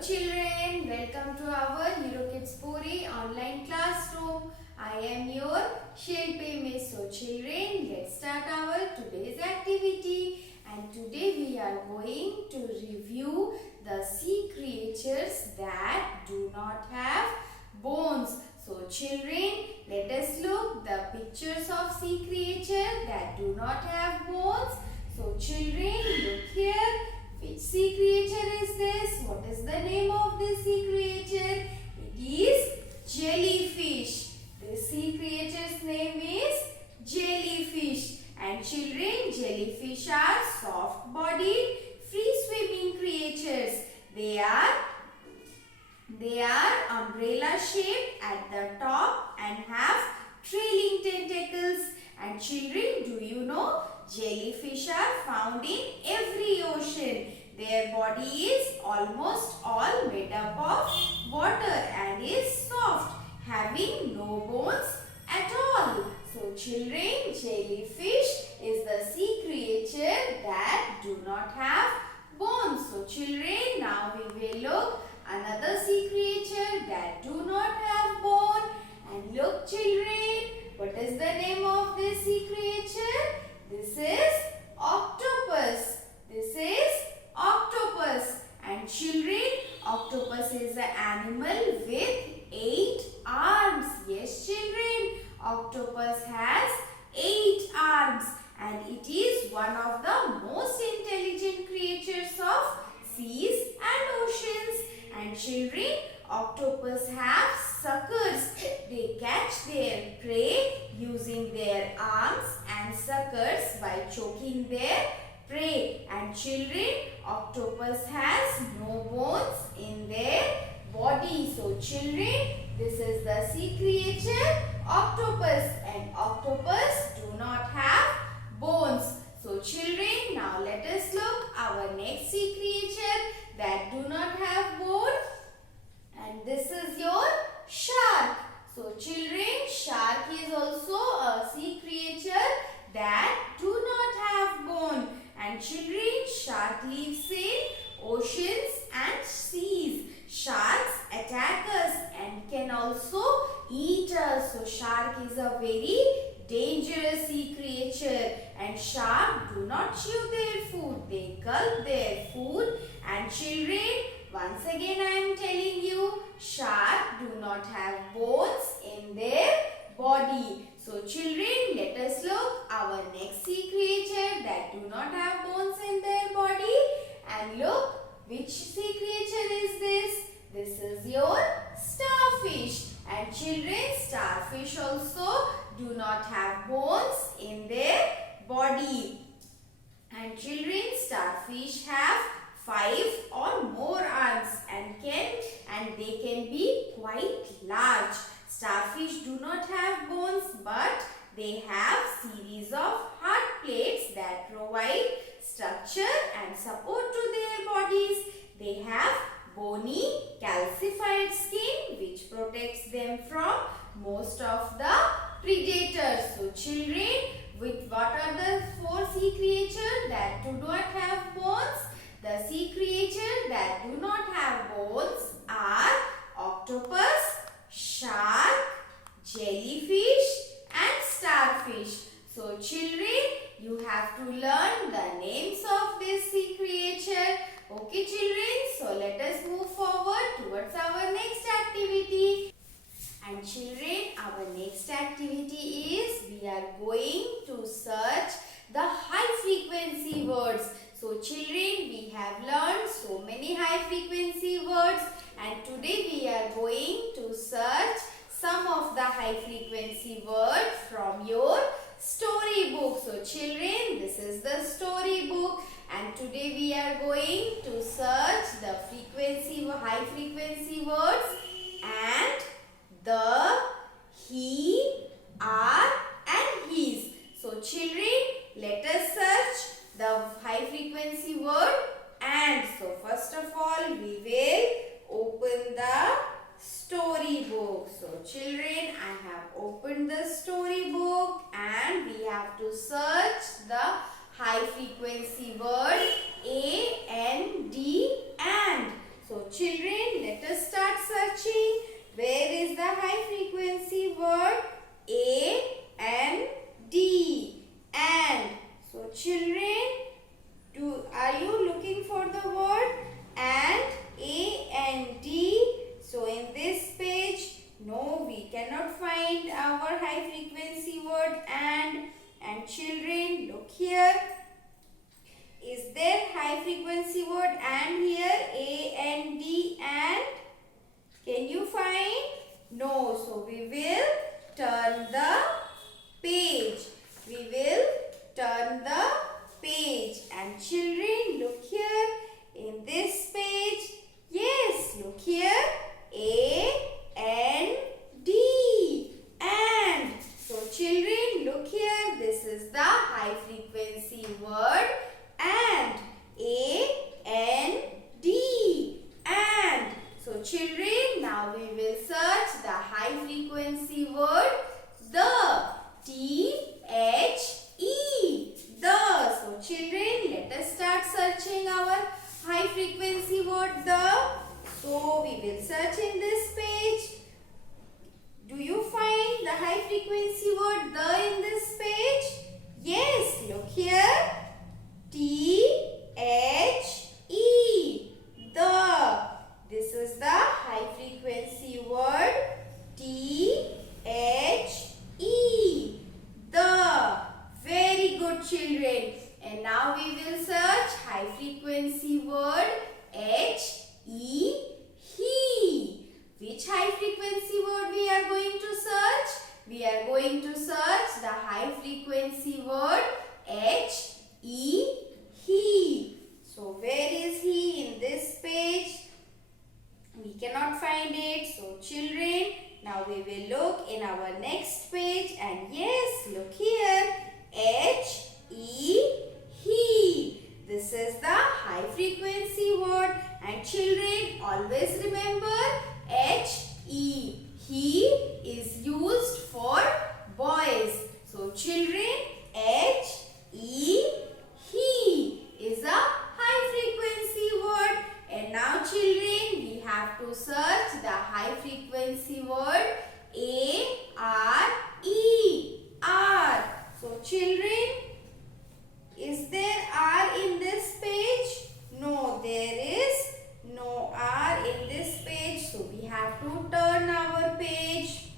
children, welcome to our Hero Kids Puri online classroom. I am your Shilpi Miss. So children, let's start our today's activity. And today we are going to review the sea creatures that do not have bones. So children, let us look the pictures of sea creatures that do not have bones. So children, look here. Which sea creature is this? What is the name of this sea creature? It is jellyfish. This sea creature's name is jellyfish. And children, jellyfish are soft-bodied, free-swimming creatures. They are umbrella-shaped at the top and have trailing tentacles. And children, do you know jellyfish are found in every ocean. Their body is almost all made up of water and is soft, having no bones at all. So children, jellyfish is the sea creature that do not have bones. So children, now we will look another sea creature that do not have bone. And look children, what is the name of this sea creature? This is octopus. This is octopus. And children, octopus is an animal with 8 arms. Yes children, octopus has 8 arms and it is one of the most intelligent creatures of seas and oceans. And children, octopus have suckers. They catch their prey using their arms and suckers by choking their prey. And children, octopus has no bones in their body. So children, this is the sea creature octopus, and octopus do not have bones. So children, now let us look our next sea creature that do not have bone, and this is your shark. So children, shark is also a sea creature that do not have bone. And children, shark lives in oceans and seas. Sharks attack us and can also eat us. So shark is a very dangerous sea creature, and shark do not chew their food. They gulp their food. And children, once again I am telling you, shark do not have bones in their body. So children, let us look our next sea creature that do not have bones in their body. And look, which sea creature is this? This is your starfish. And children, starfish also do not have bones in their body. And children, starfish have 5 or more arms and they can be quite large. Starfish do not have bones, but they have series of hard plates that provide structure and support to their bodies. They have bony calcified skin which protects them from most of the predators. So children, with what are the 4 sea creatures that do not have bones? The sea creatures that do not have bones are octopus, shark, jellyfish and starfish. So children, you have to learn the names of this sea creature. Okay children, so let us move forward towards our next activity. And children, our next activity is we are going to search the high frequency words. So children, we have learned so many high frequency words, and today we are going to search some of the high frequency words from your storybook. So children, this is the storybook, and today we are going to search the high frequency words and the, he, are and his. So children, let us search the high frequency word and. So first of all, we will open the storybook. So children, I have opened the storybook and we have to search the high frequency word A, N, D and. So children, frequency word and here? A and D and? Can you find? No. So we will turn the page. We will turn the page. And children, look here in this page. Yes, look here. A and D. And. So children, look here. This is the high frequency word and. A and D. And. So children, now we will search the high frequency word the. T-H-E. The. So children, let us start searching our high frequency word the. So we will search in this page. Do you find the high frequency word the in this page? Yes, look here. T-H-E. The. This is the high frequency word T-H-E. The. Very good, children. And now we will search high frequency word H-E. He. Which high frequency word we are going to search? We are going to search the high frequency word H-E. He. So where is he in this page? We cannot find it. So children, now we will look in our next page and yes, look here. H-E. He. This is the high frequency word and children always remember H-E. He is used for boys. So children, H-E. He is a high frequency word. And now children, we have to search the high frequency word A-R-E. R. So children, is there R in this page? No, there is no R in this page. So we have to turn our page.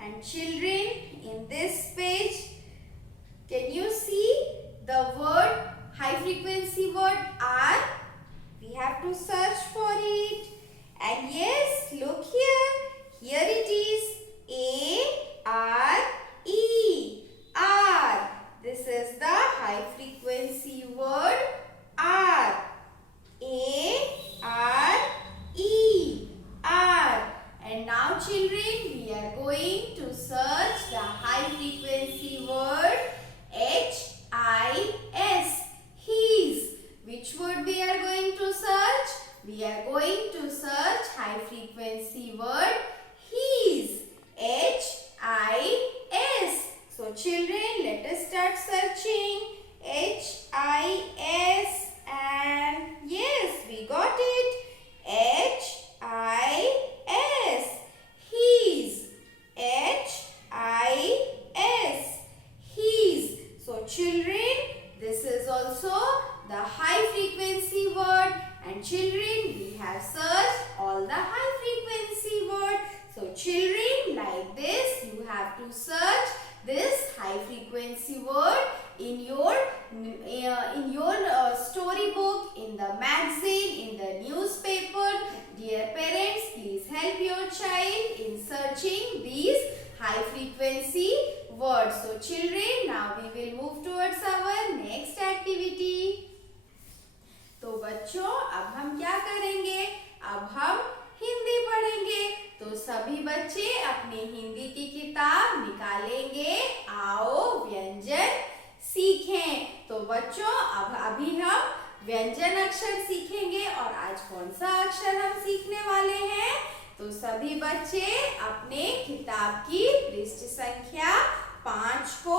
And children, in this page, can you see the word high frequency word R? We have to search for it. And yes, look here. Here it is. A-R-E. R. This is the high frequency word R. A-R-E. R. And now children, we are going to search the high frequency word H-I-S. His. Which word we are going to search? We are going to search high frequency word his. H-I-S. So children, let us start searching. H-I-S and yes, we got it. H-I-S. His. H-I-S. His. So children, this is also the high frequency word and children, we have searched all the high frequency word. So children, like this, you have to search this high frequency word in your storybook, in the magazine, in the newspaper. Dear parents, please help your child in searching these high frequency words. So children, now we will move towards our next activity. तो बच्चों, अब हम क्या करेंगे? अब हम हिंदी पढ़ेंगे। तो सभी बच्चे अपनी हिंदी की किताब निकालेंगे। आओ व्यंजन सीखें। तो बच्चों, अब अभी हम व्यंजन अक्षर सीखेंगे और आज कौन सा अक्षर हम सीखने वाले हैं? तो सभी बच्चे अपने किताब की पृष्ठ संख्या 5 को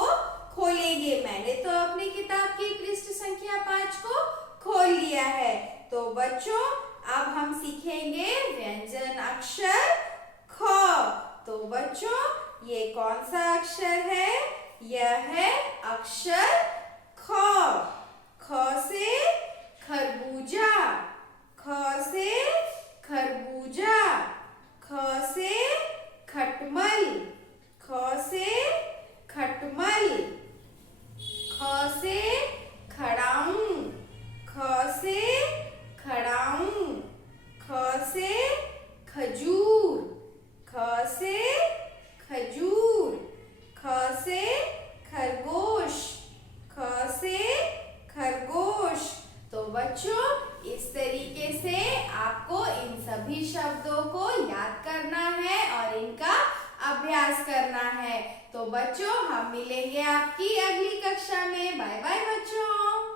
खोलेंगे। मैंने तो अपनी किताब की पृष्ठ संख्या 5 को खोल लिया है। तो बच्चों, अब हम सीखेंगे व्यंजन अक्षर ख। तो बच्चों, ये कौन सा अक्षर है? यह है अक्षर ख। ख से खरबूजा। ख से खरबूजा। ख से खटमल। ख से खटमल। ख से खड़ाऊं। ख बच्चों इस तरीके से आपको इन सभी शब्दों को याद करना है और इनका अभ्यास करना है। तो बच्चों हम मिलेंगे आपकी अगली कक्षा में। बाय बाय बच्चों।